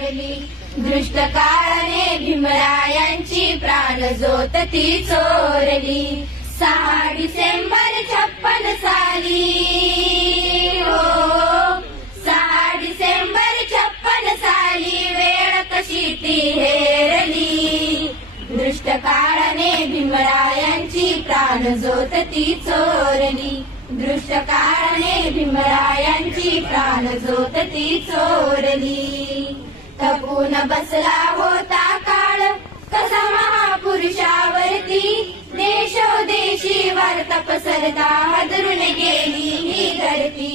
चोरली, दृष्ट काळाने भीमरायांची प्राण ज्योत ती चोरली. 6 डिसेंबर 56 साली, हो 6 डिसेंबर 56 साली वेळ कशी ती हेरली. दृष्ट काळाने भीमरायांची प्राण ज्योत ती चोरली, दृष्ट काळाने भीमरायांची प्राण ज्योत ती चोरली. थकून बसला होता काळ कसा महापुरुषावरती, देशोदेशी वार्ता पसरता हादरून गेली ही धरती.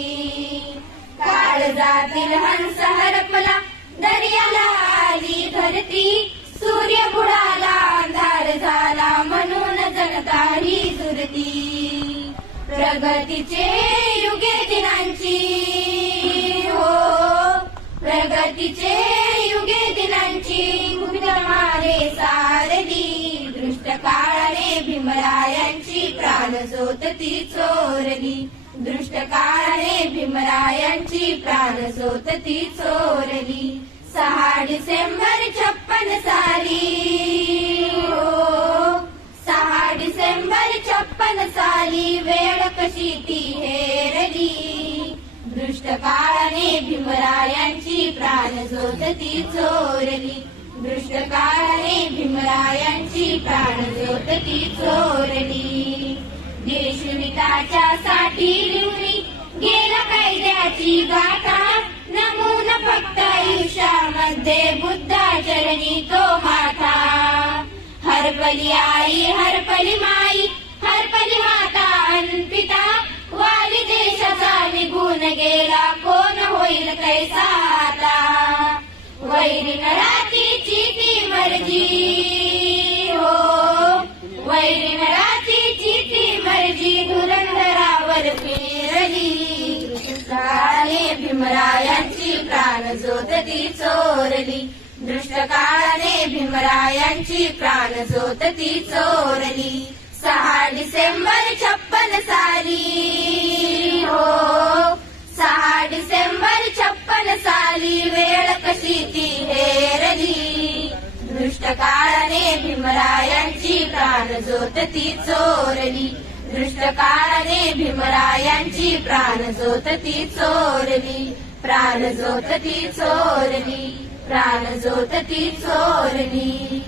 काळजातील हंस हरपला दर्याला आली धरती, सूर्य बुडाला अंधार झाला म्हणून जनता ही झुरती. प्रगतीचे युगे दिनांची, हो प्रगतीचे युगे दिनांची मारे सारली. दृष्ट काळाने भीमरायांची प्राण ज्योत ती चोरली, दृष्ट काळाने भीमरायांची प्राण ज्योत ती चोरली. 6 डिसेंबर 56 साली, हो 6 डिसेंबर 56 साली वेळ कशी ती हेरली. दृष्ट काळाने भीमरायांची प्राण ज्योत ती चोरली, दृष्ट काळाने भीमरायांची प्राण ज्योत ती चोरली. देशविकाच्या साठी लिवली गेला कायद्याची गाथा, नमून फक्त आयुष्यामध्ये बुद्धाचरणी तो माथा. हरपली आई हरपली माई हरपली माता अन पिता, वाली देशाचा निघून गेला कोण होईल कैसा आता. वैरी नरातीची ती मर्जी, हो वैरी नरातीची ती मर्जी धुरंधरावर पेरली. काळाने भीमरायांची प्राण ज्योत ती चोरली, दृष्ट काळाने भीमरायांची प्राण ज्योत ती चोरली. 6 डिसेंबर 56 साली, हो 6 डिसेंबर 56 साली वेळ कशी ती हेरली. दृष्ट काळाने भीमरायांची प्राण ज्योत ती चोरली, दृष्ट काळाने भीमरायांची प्राण ज्योत ती चोरली. प्राण ज्योत ती चोरली, प्राण ज्योत ती चोरली.